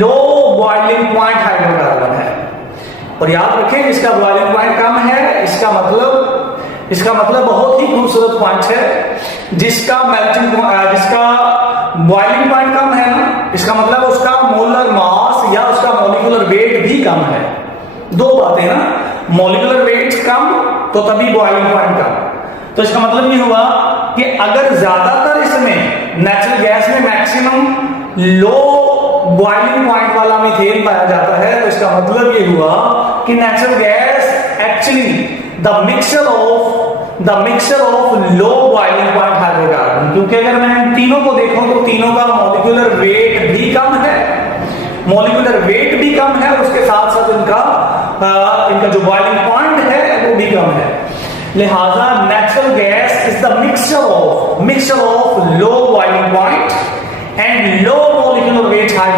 Low boiling point hydrocarbon है। और याद रखें इसका बॉइलिंग पॉइंट कम है, इसका मतलब बहुत ही खूबसूरत पॉइंट है। जिसका बॉइलिंग पॉइंट कम है ना, इसका मतलब उसका मोलर मास या उसका मॉलिक्यूलर वेट भी कम है। दो बातें ना, मॉलिक्यूलर वेट कम तो तभी बॉइलिंग पॉइंट कम। तो इसका मतलब ये हुआ कि अगर ज्यादातर इसमें नेचुरल गैस में मैक्सिमम लो बॉइलिंग पॉइंट वाला मीथेन पाया जाता है, तो इसका मतलब ये हुआ कि natural gas actually the mixture of low boiling point hydrocarbon. क्योंकि अगर मैं इन तीनों को देखूं तो तीनों का मॉलिक्यूलर वेट भी कम है, और उसके साथ साथ इनका जो बॉइलिंग पॉइंट है वो भी कम है। लिहाजा natural gas is the mixture of low boiling point and low molecular weight hydro